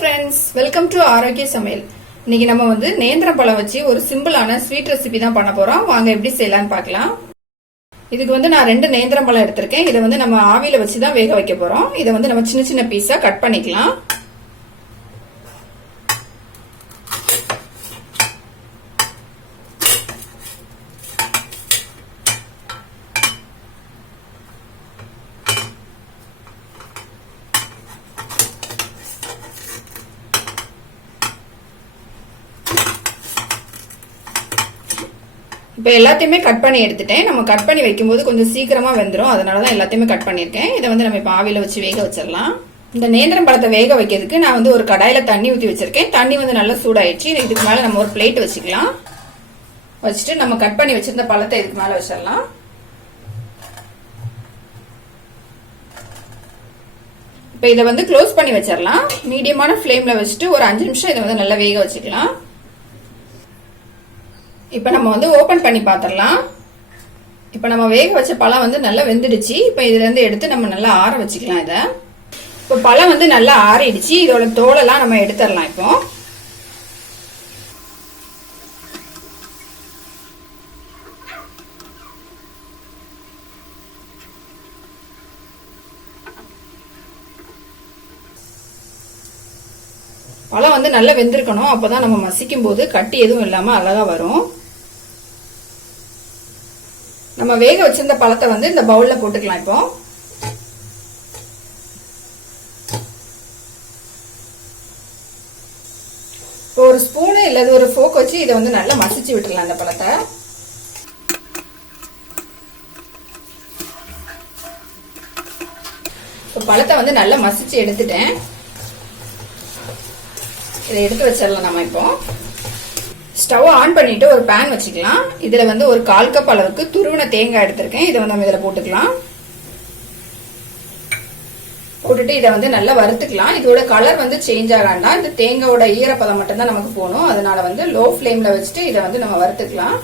Friends, welcome to ஆரோக்கிய சமையல். இன்னைக்கு நம்ம வந்து நேந்திரம் பழம் வச்சு ஒரு சிம்பிளான ஸ்வீட் ரெசிபி தான் பண்ண போறோம். வாங்க எப்படி செய்யலாம்னு பார்க்கலாம். இதுக்கு வந்து நான் 2 நேந்திரம் பழம் எடுத்திருக்கேன். இதை வந்து நம்ம ஆவியில வச்சு தான் வேக வைக்க போறோம். இதை வந்து நம்ம சின்ன சின்ன பீஸா கட் பண்ணிக்கலாம். இப்போ எல்லாத்தையுமே கட் பண்ணி எடுத்துட்டேன். நம்ம கட் பண்ணி வைக்கும்போது கொஞ்சம் சீக்கிரமா வெந்துடும், அதனால தான் எல்லாத்தையுமே கட் பண்ணியிருக்கேன். இதை வந்து நம்ம இப்போ ஆவியில வச்சு வேக வச்சிடலாம். இந்த நேந்திரம் பழத்தை வேக வைக்கிறதுக்கு நான் வந்து ஒரு கடாயில தண்ணி ஊற்றி வச்சிருக்கேன். தண்ணி வந்து நல்லா சூடாயிடுச்சு. இதுக்கு மேல நம்ம ஒரு பிளேட் வச்சுக்கலாம். வச்சுட்டு நம்ம கட் பண்ணி வச்சிருந்த பழத்தை இதுக்கு மேல வச்சிடலாம். இப்போ இதை வந்து க்ளோஸ் பண்ணி வச்சிடலாம். மீடியமான ஃப்ளேம்ல வச்சுட்டு ஒரு 5 நிமிஷம் இதை வந்து நல்லா வேக வச்சுக்கலாம். இப்ப நம்ம வந்து ஓபன் பண்ணி பாத்திரலாம். இப்ப நம்ம வேக வச்ச பழம் வந்து நல்லா வெந்துடுச்சு. இப்ப இதுல இருந்து எடுத்து நம்ம நல்லா ஆற வச்சுக்கலாம். இத இப்ப பழம் வந்து நல்லா ஆறிடுச்சு. இதோட தோலெல்லாம் நம்ம எடுத்துடலாம். இப்போ பழம் வந்து நல்லா வெந்திருக்கணும். அப்பதான் நம்ம மசிக்கும் போது கட்டி எதுவும் இல்லாம அழகா வரும். நம்ம வேக வச்சிருந்த பழத்தை வந்து இந்த பவுல்ல போட்டுக்கலாம். இப்போ ஒரு ஸ்பூனு இல்லது ஒரு ஃபோக் வச்சு இதை வந்து நல்லா மசிச்சு விட்டுடலாம். இந்த பழத்தை பழத்தை வந்து நல்லா மசிச்சு எடுத்துட்டேன். இதை எடுத்து வச்சிடலாம். நம்ம இப்போ ஸ்டவ் ஆன் பண்ணிட்டு ஒரு பேன் வச்சுக்கலாம். இதுல வந்து ஒரு 1/4 கப் அளவுக்கு துருவின தேங்காய் எடுத்திருக்கேன். இதை வந்து நம்ம இதுல போட்டுக்கலாம். போட்டுட்டு இதை வந்து நல்லா வறுத்துக்கலாம். இதோட கலர் வந்து சேஞ்ச் ஆகாண்டா, இந்த தேங்காயோட ஈரப்பதம் மட்டும் தான் நமக்கு போகணும். அதனால வந்து லோ ஃப்ளேம்ல வச்சுட்டு இதை வந்து நம்ம வறுத்துக்கலாம்.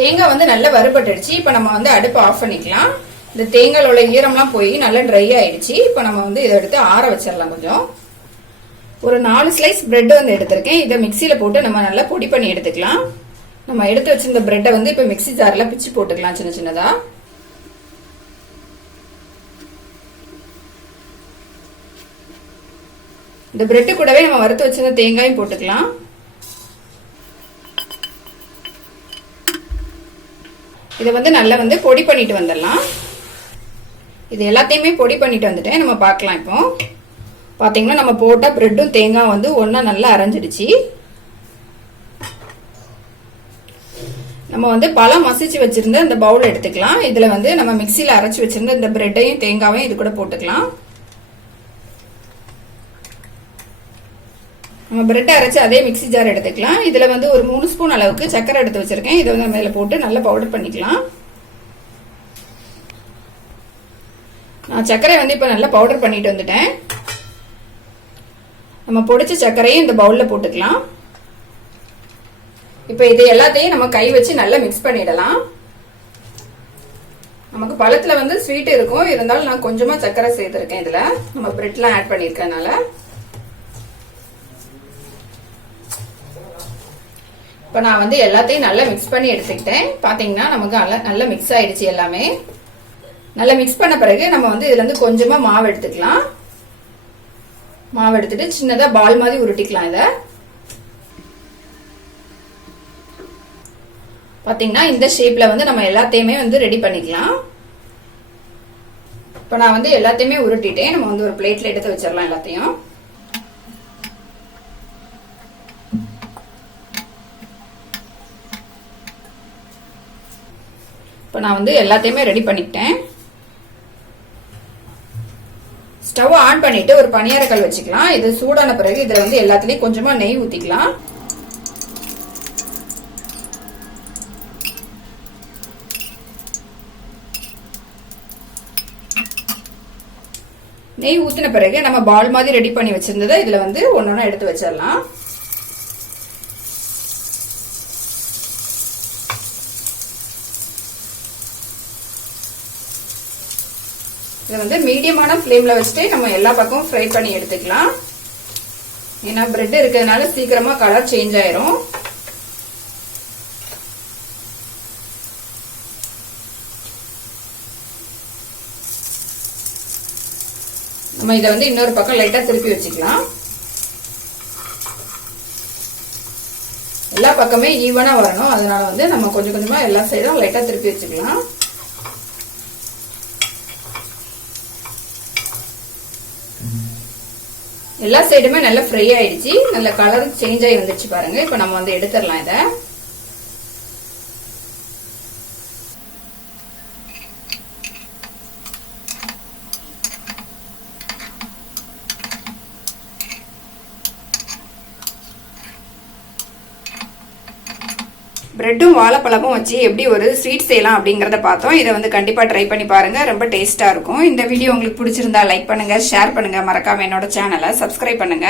தேங்காய் வந்து நல்லா வறுபட்டுடுச்சு. இப்ப நம்ம வந்து அடுப்பு ஆஃப் பண்ணிக்கலாம். இந்த தேங்காயோட ஈரம்லாம் போய் நல்லா ட்ரை ஆயிடுச்சு. இப்ப நம்ம வந்து இதை எடுத்து ஆற வச்சிடலாம். கொஞ்சம் ஒரு 4 ஸ்லைஸ் பிரெட் வந்து எடுத்திருக்கேன். இதை மிக்சியில போட்டு நம்ம நல்லா பொடி பண்ணி எடுத்துக்கலாம். நம்ம எடுத்து வச்சிருந்த பிரெட்டை வந்து இப்ப மிக்சி ஜார்ல பிச்சு போட்டுக்கலாம் சின்ன சின்னதா. இந்த பிரெட்டு கூடவே நம்ம வறுத்து வச்சிருந்த தேங்காயும் போட்டுக்கலாம். இதை வந்து நல்லா வந்து பொடி பண்ணிட்டு வந்துடலாம். இது எல்லாத்தையுமே பொடி பண்ணிட்டு வந்துட்டேன். நம்ம பார்க்கலாம். இப்போ பாத்தீங்கன்னா நம்ம போட்ட பிரெட்டும் தேங்காய் வந்து ஒன்னா நல்லா அரைஞ்சிடுச்சு. நம்ம வந்து பழம் மசிச்சு வச்சிருந்த இந்த பவுல் எடுத்துக்கலாம். இதுல வந்து நம்ம மிக்சியில அரைச்சு வச்சிருந்த இந்த பிரெட்டையும் தேங்காவையும் இது கூட போட்டுக்கலாம். நம்ம பிரெட்டை அரைச்சு அதே மிக்சி ஜார் எடுத்துக்கலாம். இதுல வந்து ஒரு 3 ஸ்பூன் அளவுக்கு சக்கரை எடுத்து வச்சிருக்கேன். இதை வந்து நம்ம இதுல போட்டு நல்லா பவுடர் பண்ணிக்கலாம். நான் சர்க்கரை வந்து இப்ப நல்லா பவுடர் பண்ணிட்டு வந்துட்டேன். நம்ம பொடிச்ச சர்க்கரையும் இந்த பவுல்ல போட்டுக்கலாம். இப்ப இது எல்லாத்தையும் நம்ம கை வச்சு நல்லா மிக்ஸ் பண்ணிடலாம். நமக்கு பழத்துல வந்து ஸ்வீட் இருக்கும், இருந்தாலும் நான் கொஞ்சமா சர்க்கரை சேர்த்திருக்கேன். இதுல நம்ம பிரெட்லாம் ஆட் பண்ணிருக்கனால இப்ப நான் வந்து எல்லாத்தையும் நல்லா மிக்ஸ் பண்ணி எடுத்துக்கிட்டேன். பாத்தீங்கன்னா நமக்கு நல்லா மிக்ஸ் ஆயிடுச்சு. எல்லாமே நல்லா மிக்ஸ் பண்ண பிறகு நம்ம வந்து இதுல இருந்து கொஞ்சமா மாவு எடுத்துக்கலாம். மாவு எடுத்துட்டு சின்னதா பால் மாதிரி உருட்டிக்கலாம். இத பாத்தீங்கன்னா இந்த ஷேப்ல வந்து நம்ம எல்லாத்தையுமே வந்து ரெடி பண்ணிக்கலாம். இப்ப நான் வந்து எல்லாத்தையுமே உருட்டிட்டேன். நம்ம வந்து ஒரு பிளேட்ல எடுத்து வச்சிடலாம் எல்லாத்தையும். இப்ப நான் வந்து எல்லாத்தையுமே ரெடி பண்ணிட்டேன். ஸ்டவ் ஆன் பண்ணிட்டு ஒரு பணியாரக்கல் வச்சுக்கலாம். இது சூடான பிறகு இதுல வந்து எல்லாத்துலயும் கொஞ்சமா நெய் ஊத்திக்கலாம். நெய் ஊத்தின பிறகு நம்ம பால் மாதிரி ரெடி பண்ணி வச்சிருந்ததை இதுல வந்து ஒன்னொன்னா எடுத்து வச்சிடலாம். இதை வந்து மீடியமான ஃப்ளேம்ல வச்சுட்டு நம்ம எல்லா பக்கமும் ஃப்ரை பண்ணி எடுத்துக்கலாம். ஏன்னா பிரெட் இருக்கிறதுனால சீக்கிரமா கலர் சேஞ்ச் ஆயிரும். நம்ம இதை வந்து இன்னொரு பக்கம் லைட்டா திருப்பி வச்சுக்கலாம். எல்லா பக்கமே ஈவனா வரணும். அதனால வந்து நம்ம கொஞ்சம் கொஞ்சமா எல்லா சைடும் லைட்டா திருப்பி வச்சுக்கலாம். எல்லா சைடுமே நல்லா ஃப்ரை ஆயிடுச்சு. நல்ல கலர் சேஞ்ச் ஆகி வந்துச்சு பாருங்க. இப்ப நம்ம வந்து எடுத்துடலாம் இத. பிரெட்டும் வாழைப்பழமும் வச்சு எப்படி ஒரு ஸ்வீட் செய்யலாம் அப்படிங்கறத பார்த்தோம். இதை வந்து கண்டிப்பா ட்ரை பண்ணி பாருங்க. ரொம்ப டேஸ்டா இருக்கும். இந்த வீடியோ உங்களுக்கு பிடிச்சிருந்தா லைக் பண்ணுங்க, ஷேர் பண்ணுங்க. மறக்காம என்னோட சேனலை சப்ஸ்கிரைப் பண்ணுங்க.